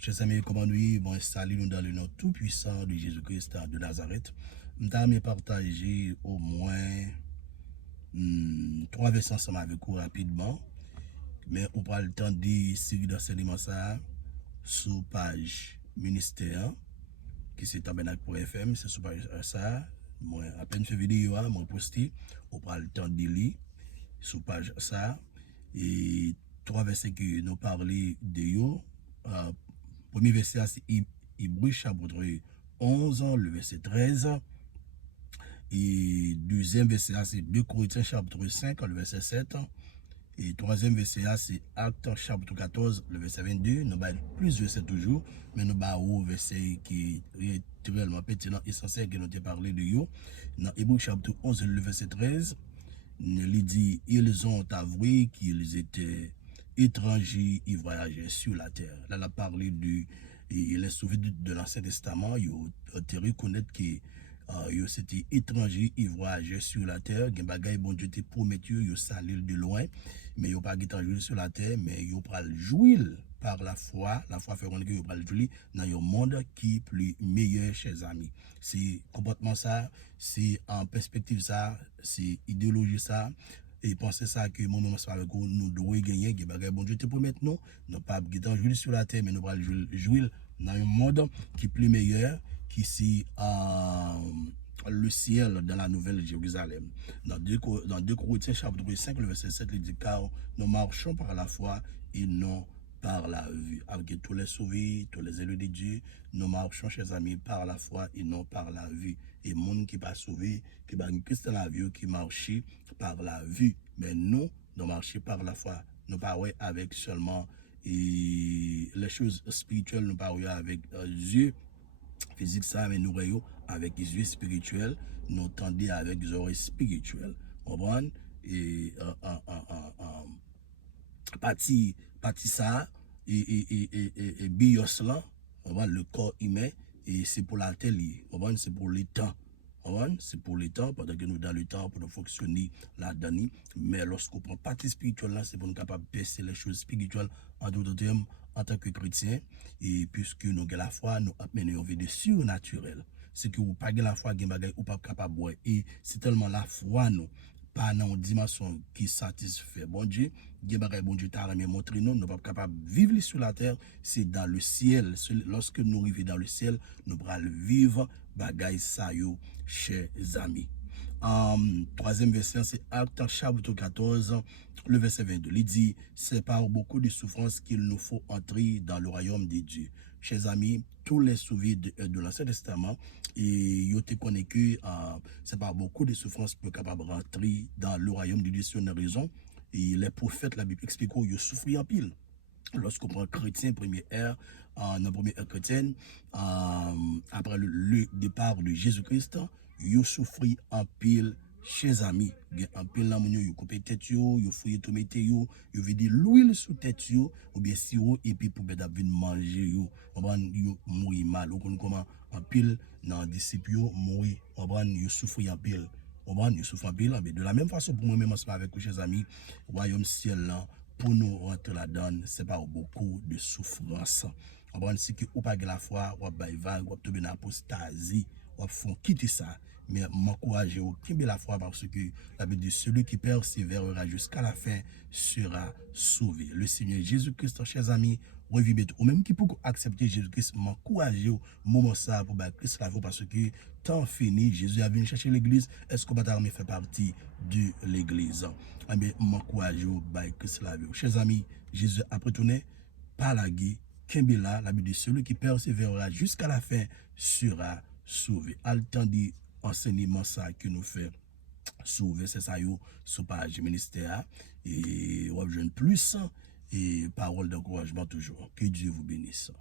Chers amis, comment nous bon installé nous dans le nom tout puissant de Jésus-Christ de Nazareth. Nous avons partagé au moins trois versets ensemble avec vous rapidement. Mais on prend le temps de série d'enseignement ça sur page ministère qui c'est Tabernacle pour FM, c'est sur page ça. Moi, à peine fait vidéo, moi posté, on prend le temps de lire sur page ça. Et trois versets que nous parlons de yo. Premier verset, c'est Hébreux chapitre 11, le verset 13. Et deuxième verset, c'est 2 Corinthiens chapitre 5, le verset 7. Et troisième verset, c'est Actes chapitre 14, le verset 22. Nous avons plus de versets toujours, mais nous avons un verset qui est réellement pertinent, essentiel, que nous avons parlé de yo. Dans Hébreux chapitre 11, le verset 13, il dit, ils ont avoué qu'ils étaient étrangers et voyageaient sur la terre. Là, il a parlé il est sauvé de l'Ancien Testament, il a reconnaître que c'était étranger, ils voyageaient sur la terre. Il y a bon Dieu te promet, ils salé de loin, mais ils pas étranger sur la terre, mais ils pas jouir par la foi fait qu'on que ils pas jouir dans un monde qui est plus meilleur, chers amis. C'est comportement ça, c'est en perspective ça, c'est idéologie ça. Et pensez ça que mon moment avec vous, nous devons gagner, que bon Dieu te promet nous, non pas jouer sur la terre, mais nous allons jouer dans un monde qui est plus meilleur, qui c'est le ciel dans la nouvelle Jérusalem. Dans 2 Corinthiens chapitre 5, le verset 7, il dit, car nous marchons par la foi et non par la vue. Avec tous les sauvés, tous les élus de Dieu, nous marchons, chers amis, par la foi et non par la vue. Et monde qui pas sauvé, qui va Christ dans la vie, qui marche par la vue. Mais nous marchons par la foi. Nous pas avec seulement les choses spirituelles, nous pas avec yeux physique ça, mais nous voyons avec les yeux spirituels, nous tendons avec les oreilles spirituelles. On voit et partie ça et bios là, on voit le corps humain et c'est pour la télé, on voit c'est pour le temps. C'est pour le temps, pendant que nous dans le temps pour nous fonctionner là-dedans. Mais lorsqu'on prend partie spirituelle là, c'est pour nous capable de baisser les choses spirituelles en d'autres termes en tant que chrétien. Et puisque nous avons la foi, nous amenons une vie de surnaturel. C'est que vous pas la foi, vous pas capable de boire. Et c'est tellement la foi nous pas dans une dimension qui satisfait bon Dieu. Bon Dieu t'a montré nous, nous pas capable de vivre sur la terre, c'est dans le ciel. Lorsque nous arrivons dans le ciel, nous pourrons vivre bagay sa yo, chers amis. Troisième verset, c'est Actes chapitre 14, le verset 22. Il dit, c'est par beaucoup de souffrances qu'il nous faut entrer dans le royaume de Dieu. Chers amis, tous les sauvés de l'Ancien Testament, et ils te connaissent que c'est par beaucoup de souffrances pour capable rentrer dans le royaume de Dieu sur une raison. Et les prophètes, la Bible explique qu'ils souffrent en pile. Lorsqu'on prend chrétien, première ère, dans la première ère chrétienne, après le départ de Jésus-Christ, ils souffrent en pile, chers amis. En pile, là, ils coupent tête, ils fouillent tomate, ils vident l'huile sous tête, ou bien sirop, et puis pour venir manger, ils mourir mal. Comment en pile, dans les disciples, ils souffrent en pile. Ils souffrent en pile, mais de la même façon, pour moi-même, avec vous, chers amis, royaume ciel là, pour nous rentrer là-dedans, c'est pas beaucoup de souffrance. On si que ou pas la foi, ou pas vague, ou tomber dans l'apostasie, ou font quitter ça. Mais m'encourager au quitter la foi parce que la Bible dit celui qui persévérera jusqu'à la fin sera sauvé. Le Seigneur Jésus-Christ, chers amis, revivez ou même qui pour accepter Jésus-Christ, m'encourager au moment ça pour Christ la foi parce que temps fini, Jésus a venu chercher l'église, est-ce qu'on va faire partie de l'église? Eh bien, m'encourager au Christ la vie. Chers amis, Jésus a retourné par la guerre, Kembela, la Bible dit celui qui persévérera jusqu'à la fin sera sauvé. À le temps dit enseignement ça que nous fait sauver, c'est ça yo sur page ministère et on jeune plus et parole d'encouragement toujours. Que Dieu vous bénisse.